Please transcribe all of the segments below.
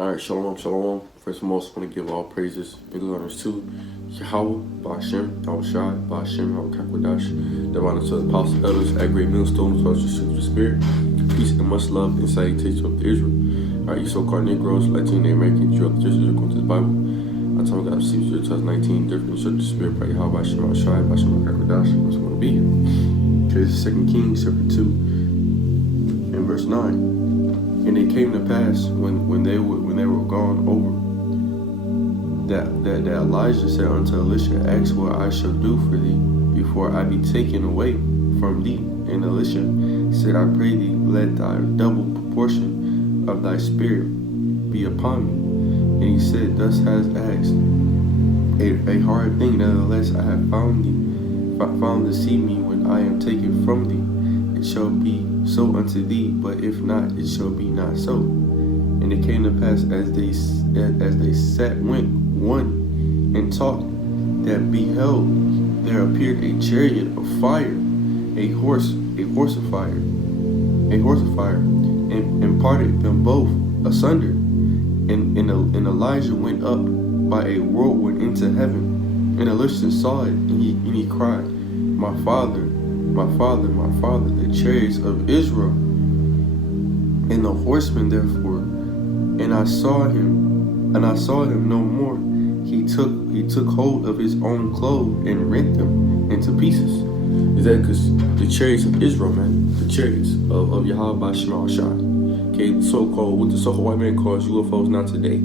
All right, shalom, shalom. First and most, I want to give all praises and honors to Yahweh, Ba'ashem, Yahushai, Ba'ashem, Hawakai, the honor to the apostles, elders, at great millstones, fellowship of the spirit, peace and much love and salutation of Israel. All right, you so-called Negroes, Latino Americans, you just according to the Bible. I tell God, see you 2019, different church of the spirit, pray Yahweh, Ba'ashem, Yahushai, Ba'ashem, Hawakai, what's going to be here. Okay, this is 2 Kings chapter 2 and verse 9. And it came to pass when they were gone over that Elijah said unto Elisha, ask what I shall do for thee before I be taken away from thee. And Elisha said, I pray thee, let thy double proportion of thy spirit be upon me. And he said, thus hast asked a hard thing, nevertheless I have found to see me when I am taken from thee. It shall be so unto thee, but if not, it shall be not so. And it came to pass as they sat one and talked, that beheld there appeared a chariot of fire, a horse of fire, and parted them both asunder. And Elijah went up by a whirlwind into heaven. And Elisha saw it, and he cried, my father, the chariots of Israel, and the horsemen therefore. And I saw him no more. He took hold of his own clothes and rent them into pieces. Is that because the chariots of Israel, man, the chariots of Yahweh Ba'ashem Yahushai, okay, what the so-called white man calls UFOs now today,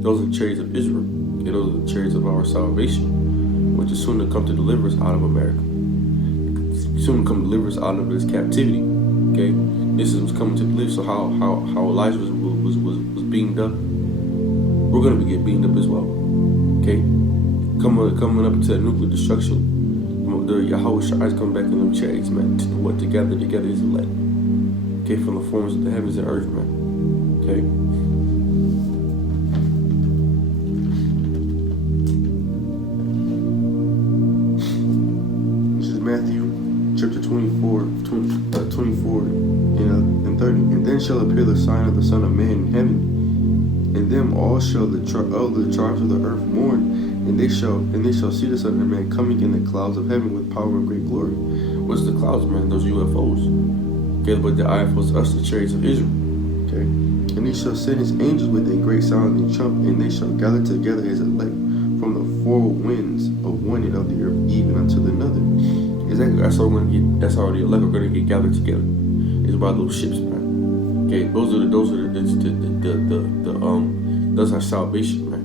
those are the chariots of Israel. Okay, those are the chariots of our salvation, which is soon to come to deliver us out of America. Soon come deliver us out of this captivity. Okay, this is what's coming to deliver. So how Elijah was beamed up, we're gonna get beamed up as well. Okay, coming up to nuclear destruction. The Yahweh Shai is coming back in them chariots, man. What together is elect. Okay, from the forms of the heavens and earth, man. Okay. This is Matthew chapter 24 and 30. And then shall appear the sign of the Son of Man in heaven, and them all shall the tribes of the earth mourn, and they shall see the Son of Man coming in the clouds of heaven with power and great glory. What's the clouds, man? Those UFOs. Okay, but the IFOs, us, the chariots of Israel. Okay, and he shall send his angels with a great sounding trump, and they shall gather together his elect from the four winds of one end of the earth, even unto the other. Exactly. That's how the elect are going to get gathered together. It's about those ships, man. Okay, those are salvation, man.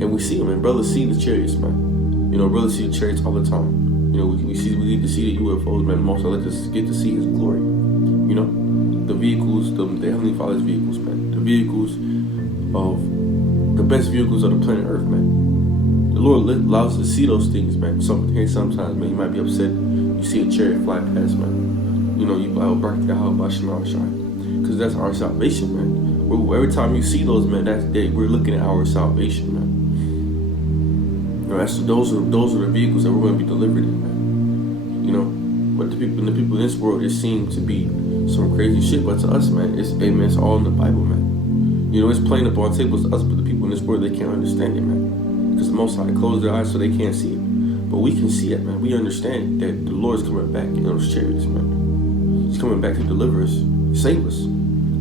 And we see them, and brothers see the chariots, man. You know, brothers see the chariots all the time. You know, we get to see the UFOs, man. Most of us get to see His glory. You know, the vehicles, the Heavenly Father's vehicles, man. The vehicles of the best vehicles of the planet Earth, man. The Lord allows us to see those things, man. Sometimes, man, you might be upset. You see a chariot fly past, man. You know, you buy a bracket how about Shemashai, because that's our salvation, man. Every time you see those, man, we're looking at our salvation, man. You know, those are the vehicles that we're going to be delivered in, man. You know, but the people in this world, it seems to be some crazy shit, but to us, man, it's all in the Bible, man. You know, it's plain up on tables to us, but the people in this world, they can't understand it, man. Because the Most High closed their eyes so they can't see it. But we can see it, man. We understand that the Lord's coming back in those chariots, man. He's coming back to deliver us, save us,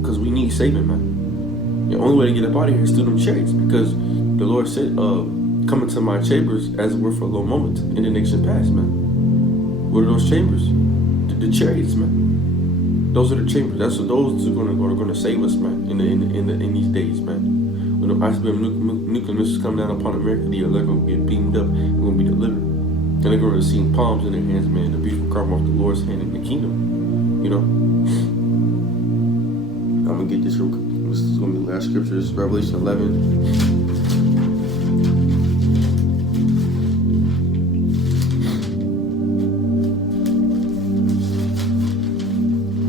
because we need saving, man. The only way to get up out of here is through them chariots, because the Lord said, come into my chambers as it were for a little moment in the nation past, man. What are those chambers? The chariots, man. Those are the chambers. Those are going to save us, man, in these days, man. When the iceberg nuclear missiles come down upon America, the elect going to get beamed up and going to be delivered. And they're going to see palms in their hands, man, the beautiful carving off the Lord's hand in the kingdom. You know? I'm going to get this real quick. This is going to be the last scripture. This is Revelation 11.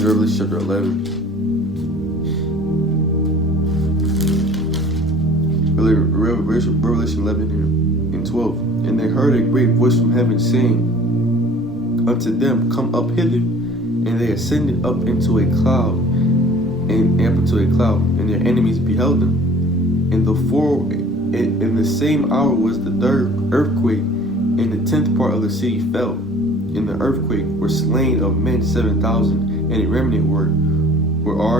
Revelation chapter 11. Revelation 11 and 12. And they heard a great voice from heaven saying unto them, come up hither. And they ascended up into a cloud, and their enemies beheld them. In the same hour was the third earthquake, and the 10th part of the city fell. In the earthquake were slain of men 7,000, and a remnant were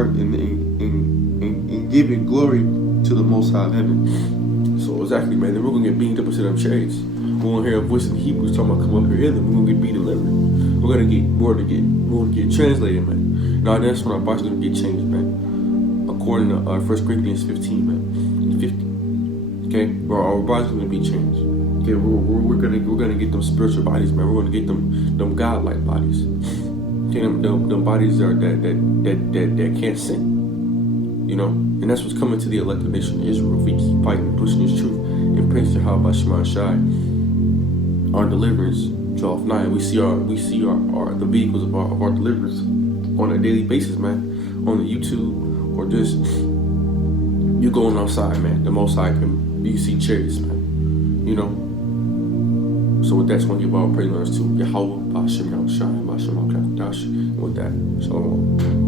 in giving glory to the Most High of heaven. So exactly, man. Then we're gonna get beamed up into them chariots. We're gonna hear a voice in Hebrews talking about come up here, then we're gonna get beat delivered. We're gonna get translated, man. Now that's when our body's gonna get changed, man. According to 1 Corinthians 15, man. 50. Okay, where our body's gonna be changed. Okay, we're gonna get them spiritual bodies, man. We're gonna get them godlike bodies. Okay, them bodies that can't sin. You know, and that's what's coming to the elected nation of Israel. If we keep fighting, pushing this truth, and praying to Yahweh Shema Shai, our deliverance draw nigh. We see the vehicles of our deliverance on a daily basis, man. On the YouTube or just you going outside, man. The Most High you see chariots, man. You know. So with that, I want to give all praise to Yahweh, Ba'ashem Yahushua, Ba'ashem Al-Kadash. And with that, Shalom.